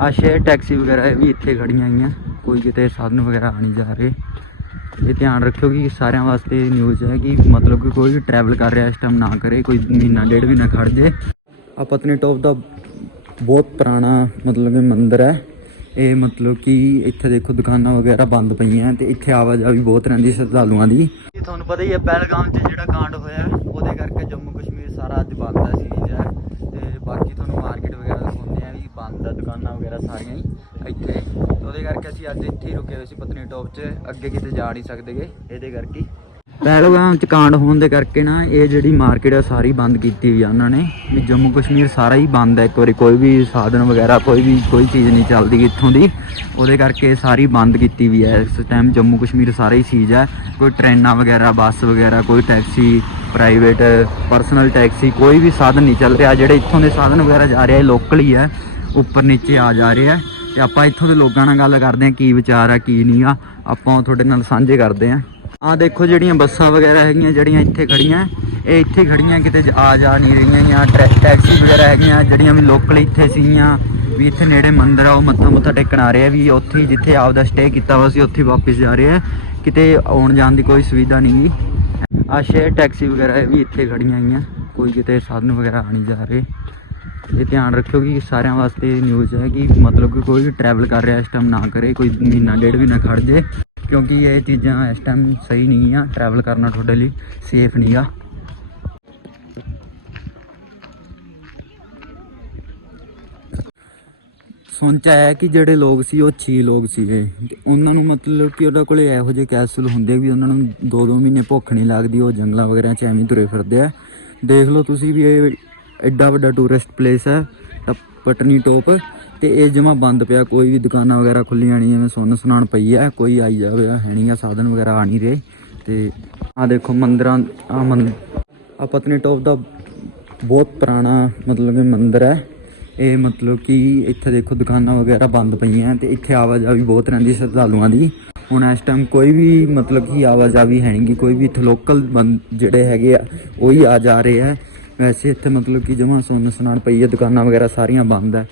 ਆ share taxi ਵਗੈਰਾ ਇਹ ਵੀ ਇੱਥੇ ਖੜੀਆਂ ਆਈਆਂ। ਕੋਈ ਕਿਤੇ ਸਾਧਨ ਵਗੈਰਾ ਆ ਨਹੀਂ ਜਾ ਰਹੇ। ਇਹ ਧਿਆਨ ਰੱਖਿਓ ਕਿ ਸਾਰਿਆਂ ਵਾਸਤੇ ਨਿਊਜ਼ ਹੈ ਕਿ ਮਤਲਬ ਕਿ ਕੋਈ ਵੀ ਟਰੈਵਲ ਕਰ ਰਿਹਾ ਇਸ ਟਾਈਮ ਨਾ ਕਰੇ, ਕੋਈ ਮਹੀਨਾ ਡੇਢ ਮਹੀਨਾ ਖੜ ਜੇ। ਆ ਪਤਨੀਟੋਪ ਦਾ ਬਹੁਤ ਪੁਰਾਣਾ ਮਤਲਬ ਕਿ ਮੰਦਿਰ ਹੈ। ਇਹ ਮਤਲਬ ਕਿ ਇੱਥੇ ਦੇਖੋ ਦੁਕਾਨਾਂ ਵਗੈਰਾ ਬੰਦ ਪਈਆਂ ਤੇ ਇੱਥੇ ਆਵਾਜਾਈ ਬਹੁਤ ਰਹਿੰਦੀ ਸ਼ਰਧਾਲੂਆਂ ਦੀ। ਤੁਹਾਨੂੰ ਪਤਾ ਹੀ ਹੈ, ਪਹਿਲਗਾਮ 'ਚ ਜਿਹੜਾ ਕਾਂਡ ਹੋਇਆ ਉਹਦੇ ਕਰਕੇ ਜੰਮੂ ਕਸ਼ਮੀਰ ਸਾਰਾ ਅੱਜ ਬੰਦ ਹੈ ਸੀਰੀਜ਼ ਹੈ ਤੇ ਬਾਕੀ ਤੁਹਾਨੂੰ ਮਾਰਕੀਟ ਵਗੈਰਾ ਦਿਖਾਉਂਦੇ ਆ ਵੀ ਬੰਦ ਹੈ ਦੁਕਾਨਾਂ ਵਗੈਰਾ ਸਾਰੀਆਂ ਹੀ ਇੱਥੇ। ਉਹਦੇ ਕਰਕੇ ਅਸੀਂ ਅੱਜ ਇੱਥੇ ਹੀ ਰੁਕੇ ਹੋਏ ਸੀ ਪਤਨੀਟੋਪ 'ਚ। ਅੱਗੇ ਕਿਤੇ ਜਾ ਨਹੀਂ ਸਕਦੇਗੇ ਇਹਦੇ ਕਰਕੇ। ਪਹਿਲਗਾਮ ਚ ਕਾਂਡ ਹੋਣ ਦੇ ਕਰਕੇ ਨਾ ਇਹ ਜਿਹੜੀ ਮਾਰਕੀਟ ਹੈ ਸਾਰੀ ਬੰਦ ਕੀਤੀ ਹੋਈ ਆ ਉਹਨਾਂ ਨੇ। ਵੀ ਜੰਮੂ ਕਸ਼ਮੀਰ ਸਾਰਾ ਹੀ ਬੰਦ ਹੈ ਇੱਕ ਵਾਰੀ, ਕੋਈ ਵੀ ਸਾਧਨ ਵਗੈਰਾ, ਕੋਈ ਵੀ, ਕੋਈ ਚੀਜ਼ ਨਹੀਂ ਚੱਲਦੀ ਇੱਥੋਂ ਦੀ। ਉਹਦੇ ਕਰਕੇ ਸਾਰੀ ਬੰਦ ਕੀਤੀ ਵੀ ਹੈ ਇਸ ਟਾਈਮ ਜੰਮੂ ਕਸ਼ਮੀਰ ਸਾਰਾ ਹੀ ਚੀਜ਼ ਹੈ ਕੋਈ ਟ੍ਰੇਨਾਂ ਵਗੈਰਾ, ਬੱਸ ਵਗੈਰਾ, ਕੋਈ ਟੈਕਸੀ ਪ੍ਰਾਈਵੇਟ ਪਰਸਨਲ ਟੈਕਸੀ, ਕੋਈ ਵੀ ਸਾਧਨ ਨਹੀਂ ਚੱਲ ਰਿਹਾ। ਜਿਹੜੇ ਇੱਥੋਂ ਦੇ ਸਾਧਨ ਵਗੈਰਾ ਜਾ ਰਹੇ ਆ ਲੋਕਲ ਹੀ ਹੈ ਉੱਪਰ ਨੀਚੇ ਆ ਜਾ ਰਹੇ ਆ ਤੇ ਆਪਾਂ ਇੱਥੋਂ ਦੇ ਲੋਕਾਂ ਨਾਲ ਗੱਲ ਕਰਦੇ ਆ ਕੀ ਵਿਚਾਰ ਆ, ਕੀ ਨਹੀਂ ਆ। ਆਪਾਂ ਤੁਹਾਡੇ ਨਾਲ ਸਾਂਝੇ ਕਰਦੇ ਆ ਆ ਦੇਖੋ ਜਿਹੜੀਆਂ ਬੱਸਾਂ ਵਗੈਰਾ ਹੈਗੀਆਂ, ਜਿਹੜੀਆਂ ਇੱਥੇ ਖੜੀਆਂ ਇਹ ਇੱਥੇ ਖੜੀਆਂ ਕਿਤੇ ਆ ਜਾ ਨਹੀਂ ਰਹੀਆਂ ਜਾਂ ਟੈਕਸੀ ਵਗੈਰਾ ਹੈਗੀਆਂ, ਜਿਹੜੀਆਂ ਵੀ ਲੋਕਲ ਇੱਥੇ ਸੀਗੀਆਂ, ਵੀ ਇੱਥੇ ਨੇੜੇ ਮੰਦਰ ਆ, ਉਹ ਮੱਥਾ ਮੁੱਥਾ ਟੇਕਣ ਆ ਰਹੇ ਆ, ਵੀ ਉੱਥੇ ਹੀ ਜਿੱਥੇ ਆਪਦਾ ਸਟੇ ਕੀਤਾ ਵਾ ਸੀ ਉੱਥੇ ਹੀ ਵਾਪਸ ਜਾ ਰਹੇ ਆ। ਕਿਤੇ ਆਉਣ ਜਾਣ ਦੀ ਕੋਈ ਸੁਵਿਧਾ ਨਹੀਂ ਗੀ। ਆ ਸ਼ੇਅਰ ਟੈਕਸੀ ਵਗੈਰਾ ਵੀ ਇੱਥੇ ਖੜੀਆਂ ਆਈਆਂ ਕੋਈ ਕਿਤੇ ਸਾਧਨ ਵਗੈਰਾ ਆ ਨਹੀਂ ਜਾ ਰਹੇ। ਇਹ ਧਿਆਨ ਰੱਖਿਓ ਕਿ ਸਾਰਿਆਂ ਵਾਸਤੇ ਨਿਊਜ਼ ਹੈ ਕਿ ਮਤਲਬ ਕਿ ਕੋਈ ਵੀ ਟਰੈਵਲ ਕਰ ਰਿਹਾ ਇਸ ਟਾਈਮ ਨਾ ਕਰੇ, ਕੋਈ ਮਹੀਨਾ ਡੇਢ ਮਹੀਨਾ ਖੜ ਜੇ, ਕਿਉਂਕਿ ਇਹ ਚੀਜ਼ਾਂ ਇਸ ਟਾਈਮ ਸਹੀ ਨਹੀਂ ਆ ਟਰੈਵਲ ਕਰਨਾ ਤੁਹਾਡੇ ਲਈ ਸੇਫ ਨਹੀਂ ਆ। ਸੋਚਿਆ ਹੈ ਕਿ ਜਿਹੜੇ ਲੋਕ ਸੀ, ਉਹ 6 ਲੋਕ ਸੀਗੇ। ਉਹਨਾਂ ਨੂੰ ਮਤਲਬ ਕਿ ਉਹਨਾਂ ਕੋਲੇ ਇਹੋ ਜਿਹੇ ਕੈਪਸੂਲ ਹੁੰਦੇ ਵੀ ਉਹਨਾਂ ਨੂੰ 2-2 ਮਹੀਨੇ ਭੁੱਖ ਨਹੀਂ ਲੱਗਦੀ, ਉਹ ਜੰਗਲਾਂ ਵਗੈਰਾ ਚ ਐਵੇਂ ਤੁਰੇ ਫਿਰਦੇ ਆ। ਦੇਖ ਲਓ ਤੁਸੀਂ ਵੀ ਇਹ ਐਡਾ ਵੱਡਾ ਟੂਰਿਸਟ ਪਲੇਸ ਹੈ, ਤਾਂ ਪਟਨੀ ਟੋਪ ਤੇ ਇਹ ਜਮਾ ਬੰਦ ਪਿਆ, ਕੋਈ ਵੀ ਦੁਕਾਨਾਂ ਵਗੈਰਾ ਖੁੱਲੀਆਂ ਨਹੀਂ, ਐਵੇਂ ਸੁਣ ਸੁਨਾਣ ਪਈ ਹੈ, ਕੋਈ ਆਈ ਜਾਵੇ ਹੈ ਨਹੀਂ ਆ ਸਾਧਨ ਵਗੈਰਾ ਆ ਨਹੀਂ ਰਹੇ। ਤੇ ਆ ਦੇਖੋ ਮੰਦਰਾਂ ਆ ਮੰਦ ਆ ਪਤਨੀ ਟੋਪ ਦਾ ਬਹੁਤ ਪੁਰਾਣਾ ਮਤਲਬ ਕਿ ਮੰਦਿਰ ਹੈ। ਇਹ ਮਤਲਬ ਕਿ ਇੱਥੇ ਦੇਖੋ ਦੁਕਾਨਾਂ ਵਗੈਰਾ ਬੰਦ ਪਈਆਂ ਤੇ ਇੱਥੇ ਆਵਾਜਾਈ ਬਹੁਤ ਰਹਿੰਦੀ ਸ਼ਰਧਾਲੂਆਂ ਦੀ। ਹੁਣ ਇਸ ਟਾਈਮ ਕੋਈ ਵੀ ਮਤਲਬ ਕਿ ਆਵਾਜਾਈ ਹੈ ਨਹੀਂਗੀ ਕੋਈ ਵੀ ਇੱਥੇ ਲੋਕਲ ਜਿਹੜੇ ਹੈਗੇ ਆ, ਉਹੀ ਆ ਜਾ ਰਹੇ ਆ ਵੈਸੇ ਇੱਥੇ ਮਤਲਬ ਕਿ ਜਮਾਂ ਸੁੰਨ ਸੁਨਾਣ ਪਈ ਹੈ ਦੁਕਾਨਾਂ ਵਗੈਰਾ ਸਾਰੀਆਂ ਬੰਦ ਹੈ